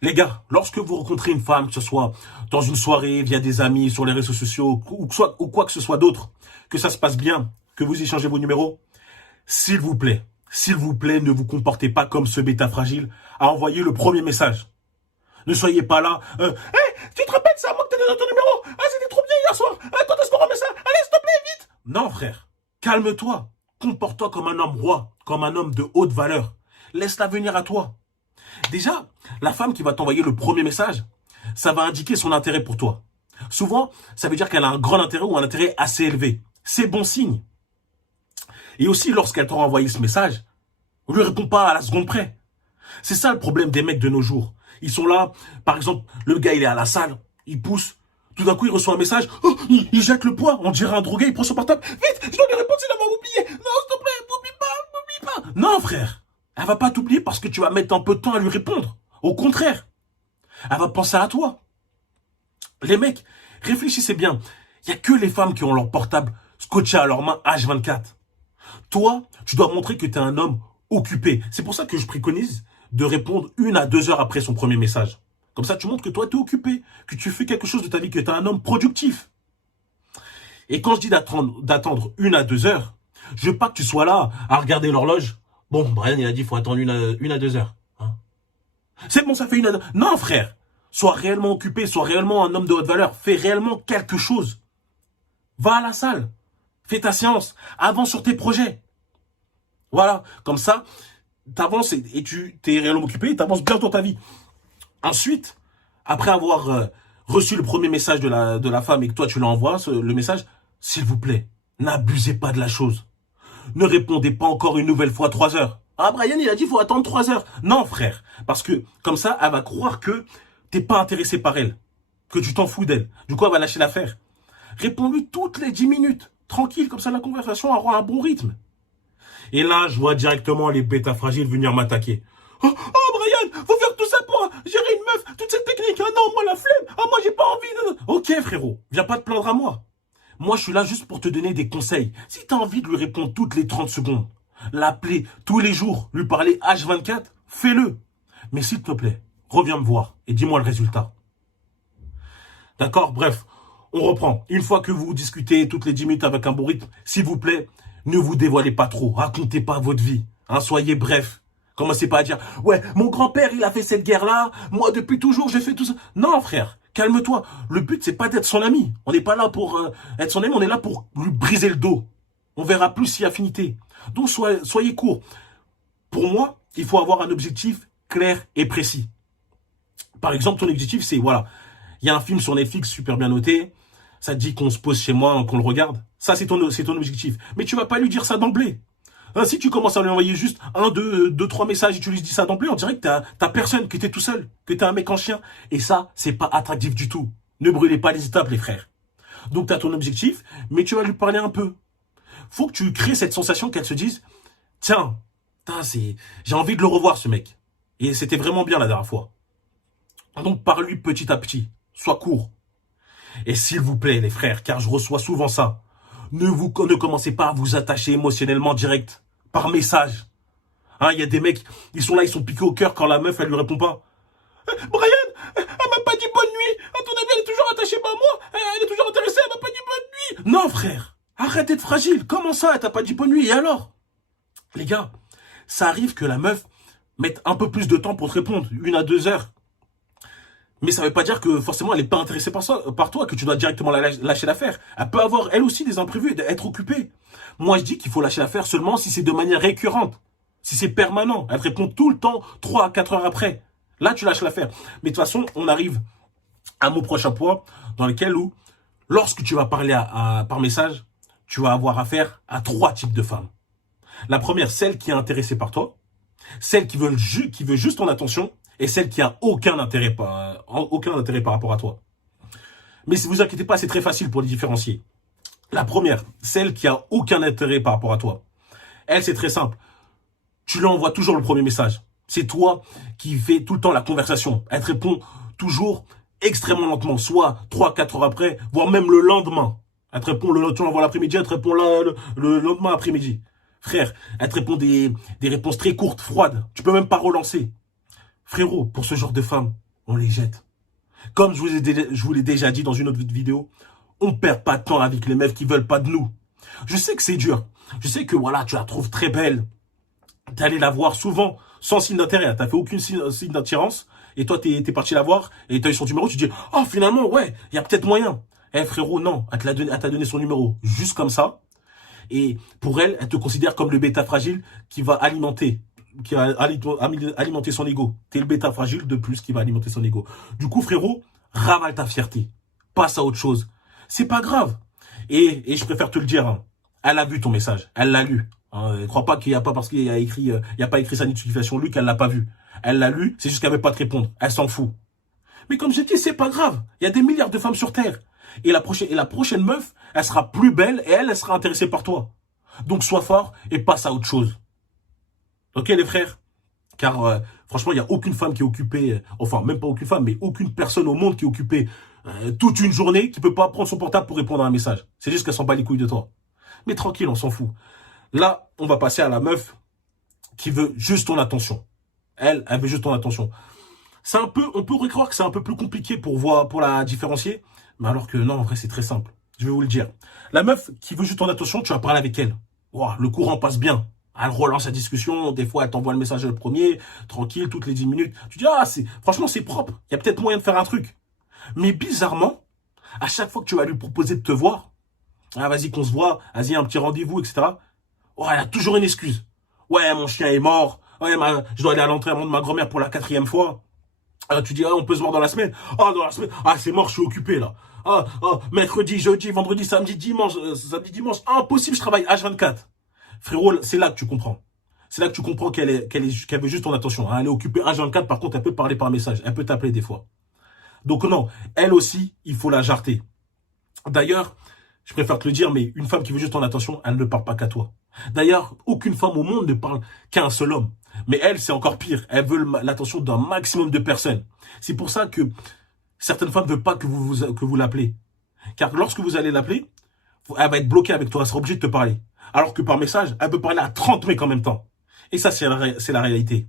Les gars, lorsque vous rencontrez une femme, que ce soit dans une soirée, via des amis, sur les réseaux sociaux, ou quoi que ce soit d'autre, que ça se passe bien, que vous échangez vos numéros, s'il vous plaît, ne vous comportez pas comme ce bêta fragile à envoyer le premier message. Ne soyez pas là, hey, tu te rappelles, c'est à moi que t'as donné ton numéro, ah, c'était trop bien hier soir, ah, quand est-ce qu'on remet ça, allez, s'il te plaît, vite. Non, frère, calme-toi, comporte-toi comme un homme roi, comme un homme de haute valeur. Laisse-la venir à toi. Déjà, la femme qui va t'envoyer le premier message, ça va indiquer son intérêt pour toi. Souvent, ça veut dire qu'elle a un grand intérêt ou un intérêt assez élevé. C'est bon signe. Et aussi, lorsqu'elle t'aura envoyé ce message, on lui répond pas à la seconde près. C'est ça le problème des mecs de nos jours. Ils sont là, par exemple, le gars il est à la salle, il pousse, tout d'un coup il reçoit un message, oh, il jette le poids, on dirait un drogué, il prend son portable, vite, je dois lui répondre, c'est d'avoir oublié. Non, s'il te plaît, m'oublie pas. Non, frère, elle va pas t'oublier parce que tu vas mettre un peu de temps à lui répondre. Au contraire, elle va penser à toi. Les mecs, réfléchissez bien. Il y a que les femmes qui ont leur portable scotché à leur main H24. Toi, tu dois montrer que tu es un homme occupé. C'est pour ça que je préconise de répondre 1 à 2 heures après son premier message. Comme ça, tu montres que toi, tu es occupé, que tu fais quelque chose de ta vie, que tu es un homme productif. Et quand je dis d'attendre 1 à 2 heures, je veux pas que tu sois là à regarder l'horloge. Bon, Brian, il a dit qu'il faut attendre 1 à 2 heures. Hein. C'est bon, ça fait 1 à 2. Non, frère. Sois réellement occupé, sois réellement un homme de haute valeur. Fais réellement quelque chose. Va à la salle. Fais ta séance. Avance sur tes projets. Voilà. Comme ça, t'avances et tu t'es réellement occupé et t'avances bien dans ta vie. Ensuite, après avoir reçu le premier message de la femme et que toi tu l'envoies, le message, s'il vous plaît, n'abusez pas de la chose. Ne répondez pas encore une nouvelle fois 3 heures. Ah, Brian, il a dit qu'il faut attendre 3 heures. Non, frère. Parce que, comme ça, elle va croire que t'es pas intéressé par elle. Que tu t'en fous d'elle. Du coup, elle va lâcher l'affaire. Réponds-lui toutes les 10 minutes. Tranquille, comme ça, la conversation aura un bon rythme. Et là, je vois directement les bêtas fragiles venir m'attaquer. Oh, Brian, faut faire tout ça pour gérer une meuf, toute cette technique. Ah non, moi la flemme. Ah, moi j'ai pas envie de... Ok, frérot, viens pas te plaindre à moi. Moi, je suis là juste pour te donner des conseils. Si tu as envie de lui répondre toutes les 30 secondes, l'appeler tous les jours, lui parler H24, fais-le. Mais s'il te plaît, reviens me voir et dis-moi le résultat. D'accord? Bref, on reprend. Une fois que vous discutez toutes les 10 minutes avec un bon rythme, s'il vous plaît, ne vous dévoilez pas trop. Racontez pas votre vie. Hein, soyez bref. Commencez pas à dire, ouais, mon grand-père, il a fait cette guerre-là. Moi, depuis toujours, j'ai fait tout ça. Non, frère. Calme-toi. Le but, c'est pas d'être son ami. On n'est pas là pour être son ami, on est là pour lui briser le dos. On verra plus si affinité. Donc, soyez court. Pour moi, il faut avoir un objectif clair et précis. Par exemple, ton objectif, c'est, voilà, il y a un film sur Netflix super bien noté. Ça te dit qu'on se pose chez moi, qu'on le regarde. Ça, c'est ton objectif. Mais tu vas pas lui dire ça d'emblée. Hein, si tu commences à lui envoyer juste 3 messages et tu lui dis ça d'emblée, on dirait que t'as personne, que t'es tout seul, que t'es un mec en chien. Et ça, c'est pas attractif du tout. Ne brûlez pas les étapes, les frères. Donc t'as ton objectif, mais tu vas lui parler un peu. Faut que tu crées cette sensation qu'elle se dise, tiens, j'ai envie de le revoir, ce mec. Et c'était vraiment bien la dernière fois. Donc parle-lui petit à petit. Sois court. Et s'il vous plaît, les frères, car je reçois souvent ça, ne commencez pas à vous attacher émotionnellement direct, par message. Hein, il y a des mecs, ils sont là, ils sont piqués au cœur quand la meuf, elle lui répond pas. Brian, elle m'a pas dit bonne nuit. À ton avis, elle est toujours attachée à moi. Elle est toujours intéressée, elle m'a pas dit bonne nuit. Non, frère, arrête d'être fragile. Comment ça, elle t'a pas dit bonne nuit? Et alors? Les gars, ça arrive que la meuf mette un peu plus de temps pour te répondre, 1 à 2 heures. Mais ça veut pas dire que forcément elle est pas intéressée par toi, que tu dois directement lâcher l'affaire. Elle peut avoir elle aussi des imprévus, d'être occupée. Moi je dis qu'il faut lâcher l'affaire seulement si c'est de manière récurrente. Si c'est permanent. Elle te répond tout le temps, 3 à 4 heures après. Là tu lâches l'affaire. Mais de toute façon, on arrive à mon prochain point, dans lequel où, lorsque tu vas parler par message, tu vas avoir affaire à 3 types de femmes. La première, celle qui est intéressée par toi. Celle qui veut juste ton attention. Et celle qui a aucun intérêt par rapport à toi. Mais si vous inquiétez pas, c'est très facile pour les différencier. La première, celle qui a aucun intérêt par rapport à toi. Elle, c'est très simple. Tu lui envoies toujours le premier message. C'est toi qui fais tout le temps la conversation. Elle te répond toujours extrêmement lentement, soit 3-4 heures après, voire même le lendemain. Elle te répond, tu l'envoies l'après-midi, elle te répond le lendemain après-midi. Frère, elle te répond des réponses très courtes, froides. Tu peux même pas relancer. Frérot, pour ce genre de femme, on les jette. Comme je vous l'ai déjà dit dans une autre vidéo, on perd pas de temps avec les meufs qui veulent pas de nous. Je sais que c'est dur. Je sais que voilà, tu la trouves très belle. T'es allé la voir souvent sans signe d'intérêt. T'as fait aucune signe d'attirance. Et toi, t'es parti la voir et t'as eu son numéro. Tu te dis, oh, finalement, ouais, il y a peut-être moyen. Eh, frérot, non. Elle t'a donné son numéro juste comme ça. Et pour elle, elle te considère comme le bêta fragile qui va alimenter son ego. T'es le bêta fragile de plus qui va alimenter son ego. Du coup, frérot, ravale ta fierté. Passe à autre chose. C'est pas grave. Et je préfère te le dire, hein, elle a vu ton message. Elle l'a lu. Hein, crois pas qu'il y a pas parce qu'il y a écrit, il y a pas écrit sa notification lui qu'elle l'a pas vu. Elle l'a lu, c'est juste qu'elle veut pas te répondre. Elle s'en fout. Mais comme j'ai dit, c'est pas grave. Il y a des milliards de femmes sur Terre. Et la prochaine meuf, elle sera plus belle et elle sera intéressée par toi. Donc sois fort et passe à autre chose. Ok les frères? Car franchement, il n'y a aucune femme qui est occupée, enfin même pas aucune femme, mais aucune personne au monde qui est occupée toute une journée qui peut pas prendre son portable pour répondre à un message. C'est juste qu'elle s'en bat les couilles de toi. Mais tranquille, on s'en fout. Là, on va passer à la meuf qui veut juste ton attention. Elle veut juste ton attention. C'est un peu, on pourrait croire que c'est un peu plus compliqué pour la différencier, mais alors que non, en vrai, c'est très simple. Je vais vous le dire. La meuf qui veut juste ton attention, tu vas parler avec elle. Wow, le courant passe bien. Elle relance la discussion, des fois elle t'envoie le message le premier, tranquille, toutes les 10 minutes. Tu dis, ah, franchement, c'est propre. Il y a peut-être moyen de faire un truc. Mais bizarrement, à chaque fois que tu vas lui proposer de te voir, ah, vas-y qu'on se voit, vas-y, un petit rendez-vous, etc. Oh, elle a toujours une excuse. Ouais, mon chien est mort. Ouais, je dois aller à l'enterrement de ma grand-mère pour la 4e fois. Alors, tu dis, ah, on peut se voir dans la semaine. Ah, dans la semaine. Ah, c'est mort, je suis occupé, là. Ah, mercredi, jeudi, vendredi, samedi, dimanche, impossible, je travaille H24. Frérot, c'est là que tu comprends. C'est là que tu comprends qu'elle veut juste ton attention. Hein. Elle est occupée H24, par contre, elle peut parler par message. Elle peut t'appeler des fois. Donc non, elle aussi, il faut la jarter. D'ailleurs, je préfère te le dire, mais une femme qui veut juste ton attention, elle ne parle pas qu'à toi. D'ailleurs, aucune femme au monde ne parle qu'à un seul homme. Mais elle, c'est encore pire. Elle veut l'attention d'un maximum de personnes. C'est pour ça que certaines femmes ne veulent pas que vous l'appelez. Car lorsque vous allez l'appeler, elle va être bloquée avec toi. Elle sera obligée de te parler. Alors que par message, elle peut parler à 30 mecs en même temps. Et ça, c'est la réalité.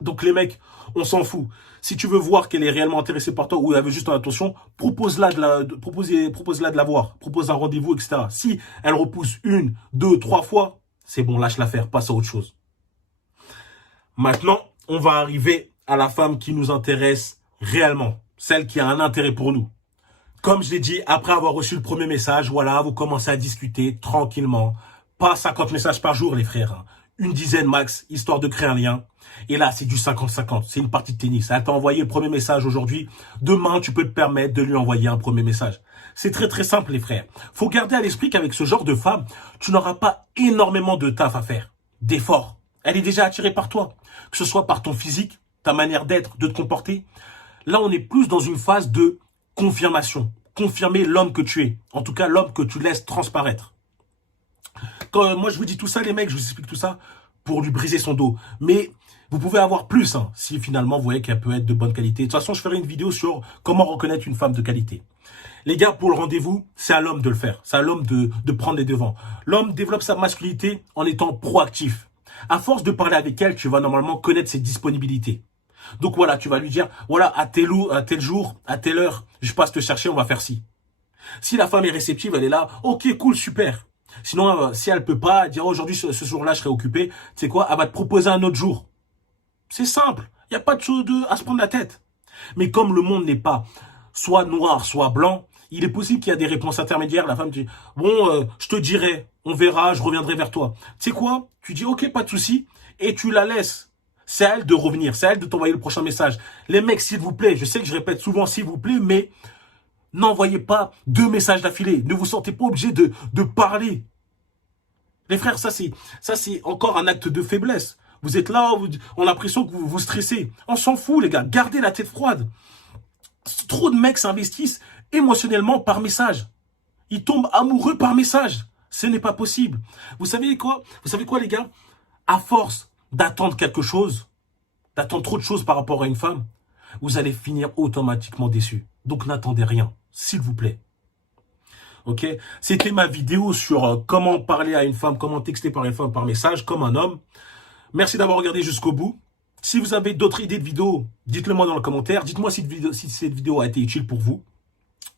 Donc les mecs, on s'en fout. Si tu veux voir qu'elle est réellement intéressée par toi ou elle veut juste ton attention, propose-la de la voir. Propose un rendez-vous, etc. Si elle repousse 1, 2, 3 fois, c'est bon, lâche l'affaire, passe à autre chose. Maintenant, on va arriver à la femme qui nous intéresse réellement. Celle qui a un intérêt pour nous. Comme je l'ai dit, après avoir reçu le premier message, voilà, vous commencez à discuter tranquillement. Pas 50 messages par jour, les frères. Hein. Une dizaine max, histoire de créer un lien. Et là, c'est du 50-50. C'est une partie de tennis. Elle t'a envoyé le premier message aujourd'hui. Demain, tu peux te permettre de lui envoyer un premier message. C'est très très simple, les frères. Faut garder à l'esprit qu'avec ce genre de femme, tu n'auras pas énormément de taf à faire. D'efforts. Elle est déjà attirée par toi. Que ce soit par ton physique, ta manière d'être, de te comporter. Là, on est plus dans une phase de confirmation. Confirmer l'homme que tu es. En tout cas, l'homme que tu laisses transparaître. Quand moi, je vous dis tout ça, les mecs, je vous explique tout ça pour lui briser son dos. Mais vous pouvez avoir plus, hein, si finalement vous voyez qu'elle peut être de bonne qualité. De toute façon, je ferai une vidéo sur comment reconnaître une femme de qualité. Les gars, pour le rendez-vous, c'est à l'homme de le faire. C'est à l'homme de prendre les devants. L'homme développe sa masculinité en étant proactif. À force de parler avec elle, tu vas normalement connaître ses disponibilités. Donc voilà, tu vas lui dire, voilà, à tel jour, à telle heure, je passe te chercher, on va faire ci. Si la femme est réceptive, elle est là, ok, cool, super. Sinon, si elle peut pas, dire aujourd'hui, ce jour-là, je serai occupé, tu sais quoi, elle va te proposer un autre jour. C'est simple, il n'y a pas de chose à se prendre la tête. Mais comme le monde n'est pas soit noir, soit blanc, il est possible qu'il y a des réponses intermédiaires. La femme dit, bon, je te dirai, on verra, je reviendrai vers toi. Tu sais quoi, tu dis, ok, pas de souci, et tu la laisses. C'est à elle de revenir, c'est à elle de t'envoyer le prochain message. Les mecs, s'il vous plaît, je sais que je répète souvent s'il vous plaît, mais n'envoyez pas 2 messages d'affilée. Ne vous sentez pas obligé de parler. Les frères, ça c'est encore un acte de faiblesse. Vous êtes là, on a l'impression que vous stressez. On s'en fout, les gars. Gardez la tête froide. Trop de mecs s'investissent émotionnellement par message. Ils tombent amoureux par message. Ce n'est pas possible. Vous savez quoi, les gars? À force d'attendre quelque chose, d'attendre trop de choses par rapport à une femme, vous allez finir automatiquement déçu. Donc n'attendez rien, s'il vous plaît. Ok? C'était ma vidéo sur comment parler à une femme, comment texter par une femme par message, comme un homme. Merci d'avoir regardé jusqu'au bout. Si vous avez d'autres idées de vidéos, dites-le moi dans les commentaires. Dites-moi si cette vidéo a été utile pour vous.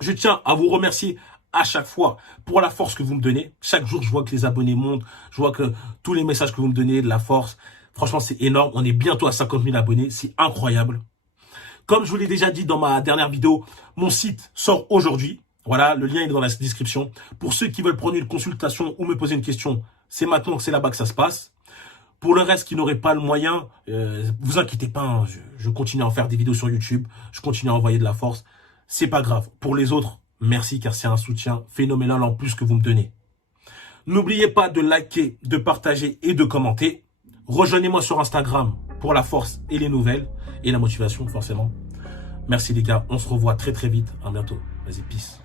Je tiens à vous remercier à chaque fois pour la force que vous me donnez. Chaque jour, je vois que les abonnés montent. Je vois que tous les messages que vous me donnez, de la force. Franchement, c'est énorme. On est bientôt à 50 000 abonnés. C'est incroyable. Comme je vous l'ai déjà dit dans ma dernière vidéo, mon site sort aujourd'hui. Voilà, le lien est dans la description. Pour ceux qui veulent prendre une consultation ou me poser une question, c'est maintenant que c'est là-bas que ça se passe. Pour le reste qui n'aurait pas le moyen, vous inquiétez pas, hein, je continue à en faire des vidéos sur YouTube, je continue à envoyer de la force. C'est pas grave. Pour les autres, merci car c'est un soutien phénoménal en plus que vous me donnez. N'oubliez pas de liker, de partager et de commenter. Rejoignez-moi sur Instagram pour la force et les nouvelles et la motivation forcément. Merci les gars, on se revoit très très vite. À bientôt. Vas-y, peace.